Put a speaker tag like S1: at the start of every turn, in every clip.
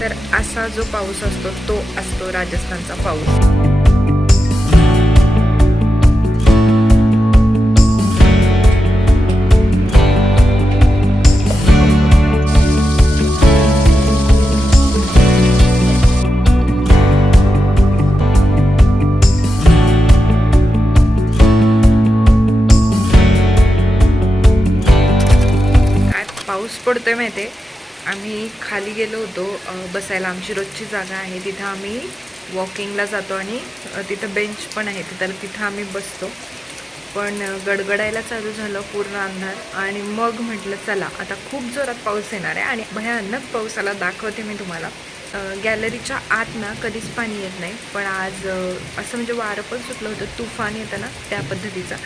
S1: तर असा जो पाऊस असतो तो असतो राजस्थानचा पाऊस. पाऊस पडतोय माहिती आहे आम्ही खाली गेलो होतो बसायला. आमची रोजची जागा आहे. तिथं आम्ही वॉकिंगला जातो आणि तिथं बेंच पण आहे. तर तिथं आम्ही बसतो. पण गडगडायला चालू झालं पूर्ण अंधार. आणि मग म्हटलं चला आता खूप जोरात पाऊस येणार आहे आणि भयानक पावसाला दाखवते मी तुम्हाला. गॅलरीच्या आत ना कधीच पाणी येत नाही. पण आज असं म्हणजे वारं पण सुटलं होतं. तुफान येतं ना त्या पद्धतीचा.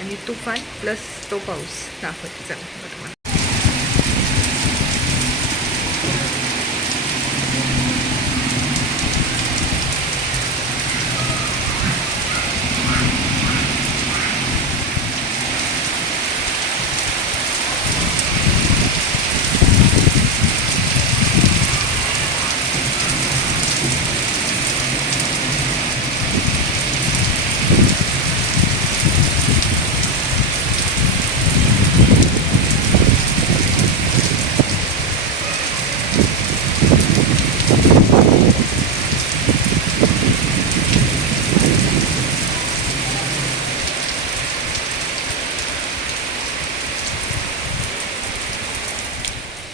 S1: आणि तुफान प्लस तो पाऊस. दाखवते. चला मग तुम्हाला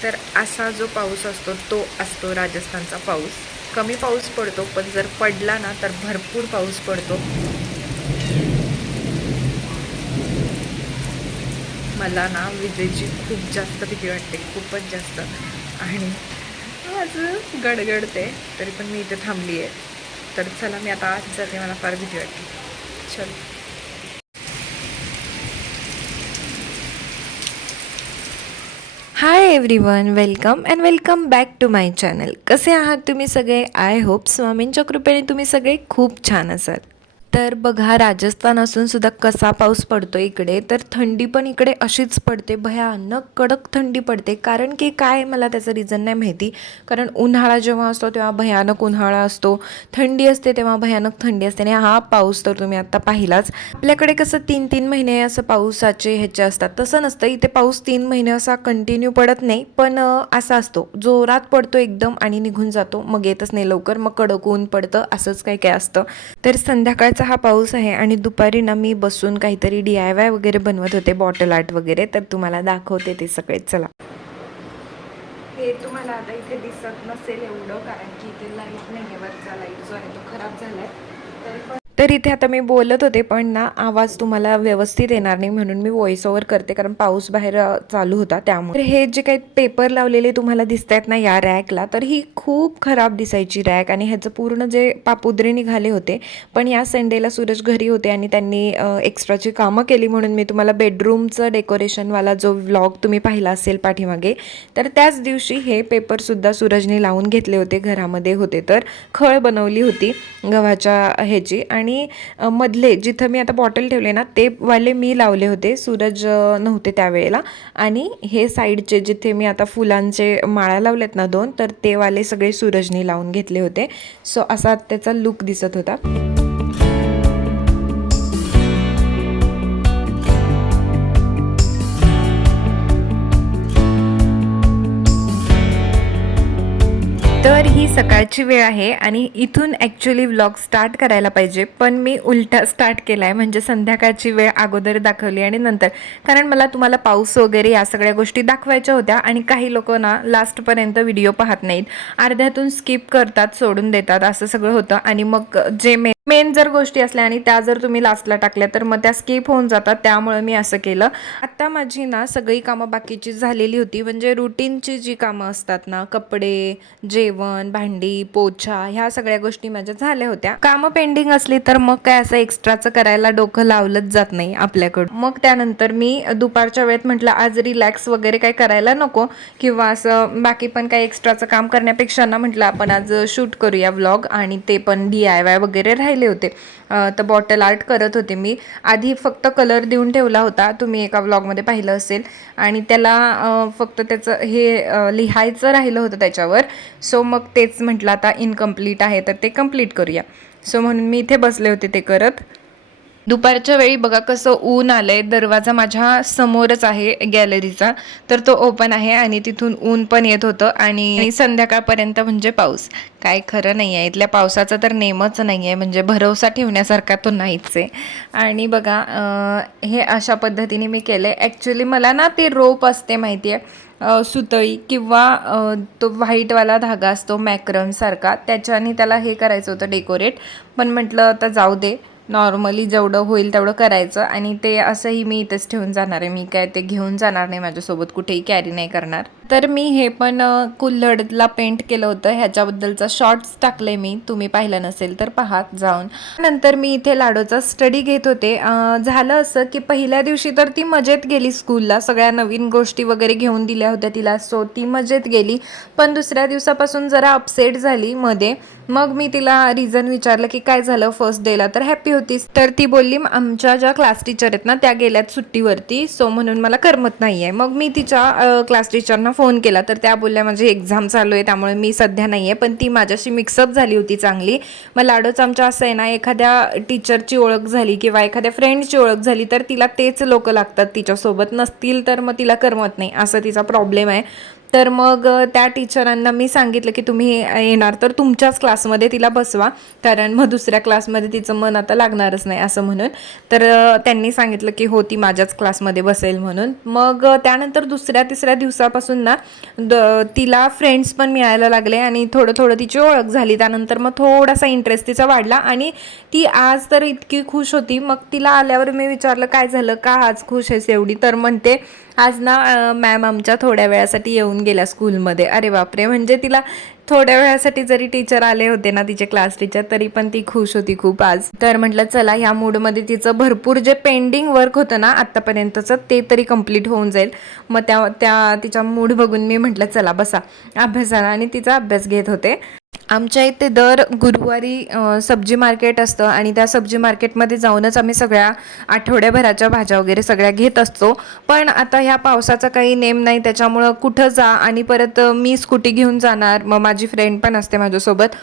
S1: तर असा जो पाऊस असतो तो असतो राजस्थानचा पाऊस. कमी पाऊस पडतो पण जर पडला ना तर भरपूर पाऊस पडतो. मला ना विजेची खूप जास्त भीती वाटते खूपच जास्त. आणि आज गडगडते तरी पण मी इथे थांबली आहे तर चला मी आता आज जाते मला फार भीती वाटते. चल. Hi everyone welcome and welcome back to my channel कसे आहात तुम्ही सगळे? आय होप स्वामींच्या कृपेने तुम्ही सगळे खूप छान असाल. तर बघा राजस्थान असून सुद्धा कसा पाऊस पडतो इकडे तर थंडी पण इकडे अशीच पडते. भयानक कडक थंडी पडते. कारण की काय मला त्याचं रिझन नाही माहिती. कारण उन्हाळा जेव्हा असतो तेव्हा भयानक उन्हाळा असतो. थंडी असते तेव्हा भयानक थंडी असते. आणि हा पाऊस तर तुम्ही आत्ता पाहिलाच. आपल्याकडे कसं तीन तीन महिने असं पावसाचे ह्याचे असतात. तसं नसतं. इथे पाऊस तीन महिने असा कंटिन्यू पडत नाही. पण असा असतो. जोरात पडतो एकदम आणि निघून जातो. मग येतच नाही लवकर. मग कडक ऊन पडतं. असंच काय काय असतं. तर संध्याकाळचं सकाळचा हा पाऊस आहे आणि दुपारी ना मी बसून काहीतरी डी आय वाय वगैरे बनवत होते बॉटल आर्ट वगैरे. तर तुम्हाला दाखवते ते सगळे. चला. हे तुम्हाला आता इथे दिसत नसेल एवढं कारण की इथे लाइट नाही आहे वरचा लाइट जो आहे तो खराब झाला आहे तरी पण तर इथे आता मी बोलत होते पण ना आवाज तुम्हाला व्यवस्थित येणार नाही म्हणून मी व्हॉइस ओव्हर करते कारण पाऊस बाहेर चालू होता त्यामुळे. तर हे जे काही पेपर लावलेले तुम्हाला दिसत आहेत ना या रॅकला तर ही खूप खराब दिसायची रॅक आणि ह्याचं पूर्ण जे पापुद्रे निघाले होते पण या संडेला सूरज घरी होते आणि त्यांनी एक्स्ट्राची कामं केली म्हणून मी तुम्हाला बेडरूमचं डेकोरेशनवाला जो व्लॉग तुम्ही पाहिला असेल पाठीमागे तर त्याच दिवशी हे पेपरसुद्धा सूरजने लावून घेतले होते घरामध्ये होते. तर खळ बनवली होती गव्हाच्या ह्याची आणि आणि मधले जिथं मी आता बॉटल ठेवले ना ते वाले मी लावले होते. सूरज नव्हते त्यावेळेला. आणि हे साईडचे जिथे मी आता फुलांचे माळा लावलेत ना दोन तर ते वाले सगळे सूरजने लावून घेतले होते. सो असा त्याचा लुक दिसत होता. तर ही सकाळची वेळ आहे आणि इथून ॲक्च्युली व्लॉग स्टार्ट करायला पाहिजे. पण मी उलटा स्टार्ट केला आहे म्हणजे संध्याकाळची वेळ अगोदर दाखवली आणि नंतर. कारण मला तुम्हाला पाऊस वगैरे या सगळ्या गोष्टी दाखवायच्या होत्या आणि काही लोक ना लास्टपर्यंत व्हिडिओ पाहत नाहीत. अर्ध्यातून स्किप करतात सोडून देतात असं सगळं होतं. आणि मग जे मे मेन जर गोष्टी असल्या आणि त्या जर तुम्ही लास्टला टाकल्या तर मग त्या स्किप होऊन जातात. त्यामुळे मी असं केलं. आत्ता माझी ना सगळी कामं बाकीची झालेली होती. म्हणजे रुटीनची जी कामं असतात ना कपडे जेवण भांडी पोछा ह्या सगळ्या गोष्टी माझ्या झाल्या होत्या. कामं पेंडिंग असली तर मग काय असं एक्स्ट्राचं करायला डोकं लावलंच जात नाही आपल्याकडून. मग त्यानंतर मी दुपारच्या वेळेत म्हटलं आज रिलॅक्स वगैरे काय करायला नको किंवा असं बाकी पण काही एक्स्ट्राचं काम करण्यापेक्षा ना म्हटलं आपण आज शूट करूया व्लॉग आणि ते पण डी आय वाय वगैरे राहिले होते. तर बॉटल आर्ट करत होते मी. आधी फक्त कलर देऊन ठेवला होता. तुम्ही एका व्लॉगमध्ये पाहिलं असेल. आणि त्याला फक्त त्याचं हे लिहायचं राहिलं होतं त्याच्यावर. सो मग तेच म्हटलं आता इनकम्प्लीट आहे तर ते कंप्लीट करूया. सो म्हणून मी इथे बसले होते ते करत. दुपारच्या वेळी बघा कसं ऊन आलंय. दरवाजा माझ्या समोरच आहे गॅलरीचा. तर तो ओपन आहे आणि तिथून ऊन पण येत होतं. आणि संध्याकाळपर्यंत म्हणजे पाऊस. काय खरं नाही आहे इथल्या पावसाचा तर नेमच नाही आहे म्हणजे भरवसा ठेवण्यासारखा तो नाहीच आहे. आणि बघा हे अशा पद्धतीने मी केलं आहे ॲक्च्युली मला ना ते रोप असते माहिती आहे सुतळी किंवा तो व्हाईटवाला धागा असतो मॅक्रमसारखा त्याच्याने त्याला हे करायचं होतं डेकोरेट. पण म्हटलं आता जाऊ दे. नॉर्मली जेवढं होईल तेवढं करायचं आणि ते असंही मी इथेच ठेवून जाणार आहे. मी काय ते घेऊन जाणार नाही माझ्यासोबत कुठेही कॅरी नाही करणार. तर मी हे पण कुल्हडला पेंट केलं होतं. ह्याच्याबद्दलचा शॉर्ट्स टाकले मी. तुम्ही पाहिलं नसेल तर पहा जाऊन. नंतर मी इथे लाडोचा स्टडी घेत होते. झालं असं की पहिल्या दिवशी तर ती मजेत गेली स्कूलला सगळ्या नवीन गोष्टी वगैरे घेऊन दिल्या होत्या तिला. सो ती मजेत गेली. पण दुसऱ्या दिवसापासून जरा अपसेट झाली मध्ये. मग मी तिला रिझन विचारलं की काय झालं फर्स्ट डेला तर हॅपी होतीस तर ती बोलली आमच्या ज्या क्लास टीचर आहेत ना त्या गेल्यात सुट्टीवरती सो म्हणून मला करमत नाही आहे मग मी तिच्या क्लास टीचरना फोन केला तर त्या बोलल्या माझी एक्झाम चालू आहे त्यामुळे मी सध्या नाही आहे पण ती माझ्याशी मिक्सअप झाली होती चांगली. मग लाडोच आमच्या असं आहे ना एखाद्या टीचरची ओळख झाली किंवा एखाद्या फ्रेंडची ओळख झाली तर तिला तेच लोक लागतात तिच्यासोबत. नसतील तर मग तिला करमत नाही असं तिचा प्रॉब्लेम आहे. तर मग त्या टीचरांना मी सांगितलं की तुम्ही येणार तर तुमच्याच क्लासमध्ये तिला बसवा कारण मग दुसऱ्या क्लासमध्ये तिचं मन आता लागणारच नाही असं म्हणून. तर त्यांनी सांगितलं की हो ती माझ्याच क्लासमध्ये बसेल म्हणून. मग त्यानंतर दुसऱ्या तिसऱ्या दिवसापासून ना द तिला फ्रेंड्स पण मिळायला लागले आणि थोडं थोडं तिची ओळख झाली. त्यानंतर मग थोडासा इंटरेस्ट तिचा वाढला आणि ती आज तर इतकी खुश होती. मग तिला आल्यावर मी विचारलं काय झालं? का आज खुश आहेस एवढी? तर म्हणते आज ना मॅम आमच्या थोड्या वेळासाठी येऊन गेल्या स्कूलमध्ये. अरे बापरे म्हणजे तिला थोड्या वेळासाठी जरी टीचर आले होते ना तिचे क्लास टीचर तरी पण ती खुश होती खूप आज. तर म्हटलं चला ह्या मूडमध्ये तिचं भरपूर जे पेंडिंग वर्क होतं ना आत्तापर्यंतचं ते तरी कंप्लीट होऊन जाईल. मग त्या त्या तिचा मूड बघून मी म्हटलं चला बसा. अभ्यासाला आणि तिचा अभ्यास घेत होते. आमच्या इथे दर गुरुवारी सब्जी मार्केट असतं आणि त्या सब्जी मार्केटमध्ये जाऊनच आम्ही सगळ्या आठवड्याभराच्या भाज्या वगैरे सगळ्या घेत असतो. पण आता ह्या पावसाचा काही नेम नाही त्याच्यामुळं कुठं जा आणि परत मी स्कूटी घेऊन जाणार. मग माझी फ्रेंड पण असते माझ्यासोबत.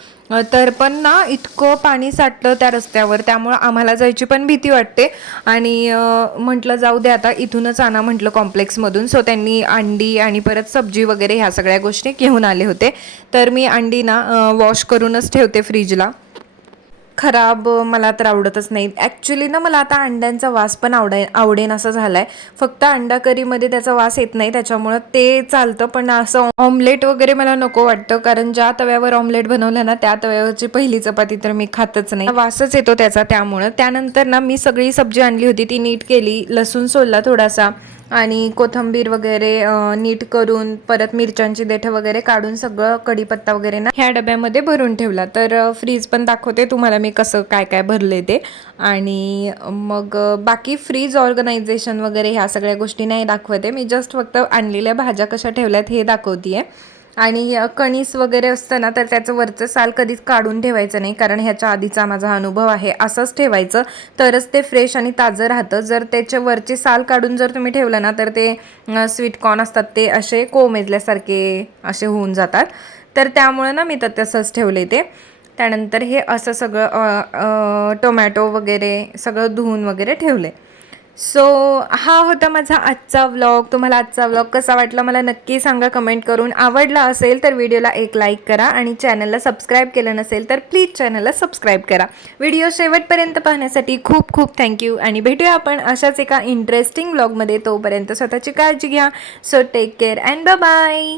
S1: तर पण ना इतकं पाणी साठलं त्या रस्त्यावर त्यामुळं आम्हाला जायची पण भीती वाटते. आणि म्हटलं जाऊ दे आता इथूनच आणा म्हटलं कॉम्प्लेक्समधून. सो त्यांनी अंडी आणि परत सब्जी वगैरे ह्या सगळ्या गोष्टी घेऊन आले होते. तर मी अंडी ना वॉश करूनच ठेवते फ्रीजला. खराब मला तर आवडतच नाही. ॲक्च्युली ना मला आता अंड्यांचा वास पण आवडे आवडेन असं झाला आहे फक्त अंडा करीमध्ये त्याचा वास येत नाही त्याच्यामुळं ते चालतं पण असं ऑमलेट वगैरे मला नको वाटतं कारण ज्या तव्यावर ऑमलेट बनवलं ना त्या तव्यावरची पहिली चपाती तर मी खातच नाही. वासच येतो त्याचा त्यामुळं. त्यानंतर ना मी सगळी सब्जी आणली होती ती नीट केली. लसूण सोलला थोडासा. आणि कोथंबीर वगैरे नीट करून परत मिरच्यांची देठं वगैरे काढून सगळं कढीपत्ता वगैरे ना ह्या डब्यामध्ये भरून ठेवला. तर फ्रीज पण दाखवते तुम्हाला मी कसं काय काय भरले ते. आणि मग बाकी फ्रीज ऑर्गनायझेशन वगैरे ह्या सगळ्या गोष्टी नाही दाखवते. मी जस्ट फक्त आणलेल्या भाज्या कशा ठेवल्यात हे दाखवते आहे आणि कणीस वगैरे असतं ना तर त्याचं वरचं साल कधीच काढून ठेवायचं नाही कारण ह्याच्या आधीचा माझा अनुभव आहे असंच ठेवायचं. तरच ते फ्रेश आणि ताजं राहतं. जर त्याचे वरचे साल काढून जर तुम्ही ठेवलं ना तर ते स्वीट कॉर्न असतात ते असे कोमेजल्यासारखे असे होऊन जातात. तर त्यामुळं ना मी तर तसंच ठेवले ते. त्यानंतर हे असं सगळं टोमॅटो वगैरे सगळं धुवून वगैरे ठेवले सो हा होता माझा आजचा व्लॉग तुम्हाला आजचा व्लॉग कसा वाटला मला नक्की सांगा कमेंट करून. आवडला असेल तर व्हिडिओला एक लाईक करा आणि चॅनलला सबस्क्राईब केलं नसेल तर प्लीज चॅनलला सबस्क्राईब करा. व्हिडिओ शेवटपर्यंत पाहण्यासाठी खूप खूप थँक्यू आणि भेटूया आपण अशाच एका इंटरेस्टिंग व्लॉगमध्ये तोपर्यंत स्वतःची काळजी घ्या. So take care and bye